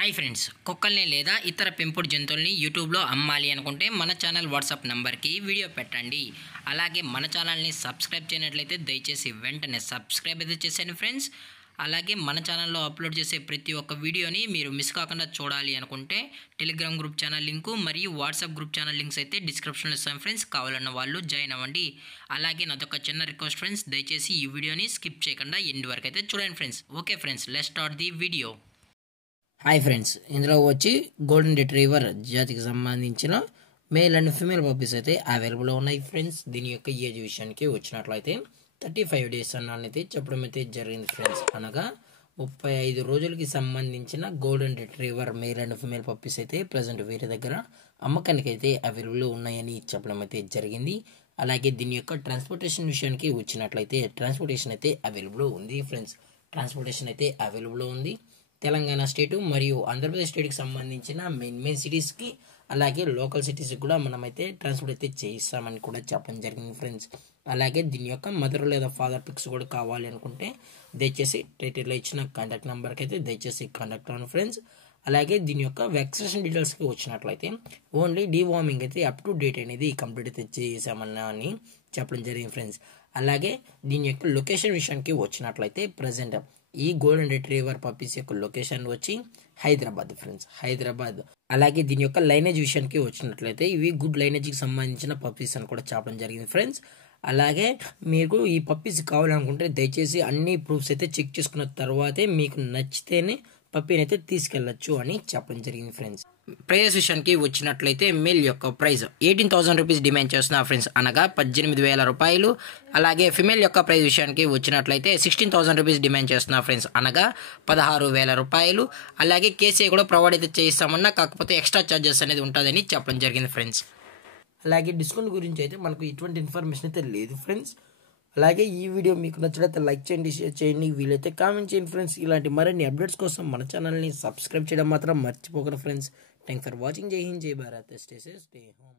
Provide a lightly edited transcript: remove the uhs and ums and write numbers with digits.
Hi friends, కుక్కల్ని లేదా ఇతర పెంపుడు జంతువుల్ని యూట్యూబ్లో అమ్మాలి అనుకుంటే మన ఛానల్ వాట్సాప్ నెంబర్కి వీడియో పెట్టండి. అలాగే మన ఛానల్ని సబ్స్క్రైబ్ చేయనట్లయితే దయచేసి వెంటనే సబ్స్క్రైబ్ అయితే చేసేయండి ఫ్రెండ్స్. అలాగే మన ఛానల్లో అప్లోడ్ చేసే ప్రతి ఒక్క వీడియోని మీరు మిస్ కాకుండా చూడాలి అనుకుంటే టెలిగ్రామ్ గ్రూప్ ఛానల్ లింకు మరియు వాట్సాప్ గ్రూప్ ఛానల్ లింక్స్ అయితే డిస్క్రిప్షన్లో ఇస్తాను ఫ్రెండ్స్. కావాలన్న వాళ్ళు జాయిన్ అవ్వండి. అలాగే నాదొక చిన్న రిక్వెస్ట్ ఫ్రెండ్స్, దయచేసి ఈ వీడియోని స్కిప్ చేయకుండా ఎండ్ వరకు అయితే చూడండి friends. Okay friends, let's start the video. Hi friends, ఇందులో వచ్చి గోల్డెన్ రిట్రీవర్ జాతికి సంబంధించిన మేల్ అండ్ ఫీమేల్ పప్పీస్ అయితే అవైలబుల్ ఉన్నాయి ఫ్రెండ్స్. దీని యొక్క ఏజ్ విషయానికి వచ్చినట్లయితే 35 డేస్ అన్నది చెప్పడం అయితే జరిగింది ఫ్రెండ్స్. అనగా 35 రోజులకి సంబంధించిన golden retriever male and female puppies అయితే ప్రజెంట్ వేరే దగ్గర అమ్మకానికి అయితే అవైలబుల్ ఉన్నాయని చెప్పడం అయితే జరిగింది. అలాగే దీని యొక్క ట్రాన్స్పోర్టేషన్ విషయానికి వచ్చినట్లయితే ట్రాన్స్పోర్టేషన్ అయితే అవైలబుల్ ఉంది ఫ్రెండ్స్. ట్రాన్స్పోర్టేషన్ అయితే అవైలబుల్ ఉంది. తెలంగాణ స్టేటు మరియు ఆంధ్రప్రదేశ్ స్టేట్కి సంబంధించిన మెయిన్ సిటీస్కి అలాగే లోకల్ సిటీస్కి కూడా మనమైతే ట్రాన్స్పోర్ట్ అయితే చేయిస్తామని కూడా చెప్పడం జరిగింది ఫ్రెండ్స్. అలాగే దీని యొక్క మదర్ లేదా ఫాదర్ పిక్స్ కూడా కావాలి అనుకుంటే దయచేసి టైటిల్లో ఇచ్చిన కాంటాక్ట్ నెంబర్కి అయితే దయచేసి కాంటాక్ట్ అవ్వండి ఫ్రెండ్స్. అలాగే దీని యొక్క వ్యాక్సినేషన్ డీటెయిల్స్కి వచ్చినట్లయితే ఓన్లీ డీవార్మింగ్ అయితే అప్ టు డేట్ అనేది కంప్లీట్ అయితే చేసామన్నా అని చెప్పడం జరిగింది ఫ్రెండ్స్. అలాగే దీని యొక్క లొకేషన్ విషయానికి వచ్చినట్లయితే ప్రజెంట్ ఈ గోల్డెన్ రిట్రీవర్ పప్పీస్ యొక్క లొకేషన్ వచ్చి హైదరాబాద్ ఫ్రెండ్స్, హైదరాబాద్. అలాగే దీని యొక్క లైనేజ్ విషయానికి వచ్చినట్లయితే ఇవి గుడ్ లైనేజ్కి సంబంధించిన పప్పీస్ అని కూడా చెప్పడం జరిగింది ఫ్రెండ్స్. అలాగే మీకు ఈ పప్పీస్ కావాలనుకుంటే దయచేసి అన్ని ప్రూఫ్స్ అయితే చెక్ చేసుకున్న తర్వాతే మీకు నచ్చితేనే పప్పీని అయితే తీసుకెళ్లొచ్చు అని చెప్పడం జరిగింది ఫ్రెండ్స్. ప్రైస్ విషయానికి వచ్చినట్లయితే మేల్ యొక్క ప్రైస్ 18,000 రూపీస్ డిమాండ్ చేస్తున్నారు ఫ్రెండ్స్, అనగా 18,000 రూపాయలు. అలాగే ఫిమేల్ యొక్క ప్రైస్ విషయానికి వచ్చినట్లయితే 16,000 రూపీస్ డిమాండ్ చేస్తున్నారు ఫ్రెండ్స్, అనగా 16,000 రూపాయలు. అలాగే కేసీఐ కూడా ప్రొవైడ్ అయితే చేయిస్తామన్నా, కాకపోతే ఎక్స్ట్రా ఛార్జెస్ అనేది ఉంటుందని చెప్పడం జరిగింది ఫ్రెండ్స్. అలాగే డిస్కౌంట్ గురించి అయితే మనకు ఎటువంటి ఇన్ఫర్మేషన్ అయితే లేదు ఫ్రెండ్స్. అలాగే ఈ వీడియో మీకు నచ్చినట్లయితే లైక్ చేయండి, షేర్ చేయండి, వీలైతే కామెంట్ చేయండి ఫ్రెండ్స్. ఇలాంటి మరిన్ని అప్డేట్స్ కోసం మన ఛానల్ని సబ్స్క్రైబ్ చేయడం మాత్రం మర్చిపోకండి ఫ్రెండ్స్. Thanks for watching. జై హింద్, జై Bharat, stay safe, stay home.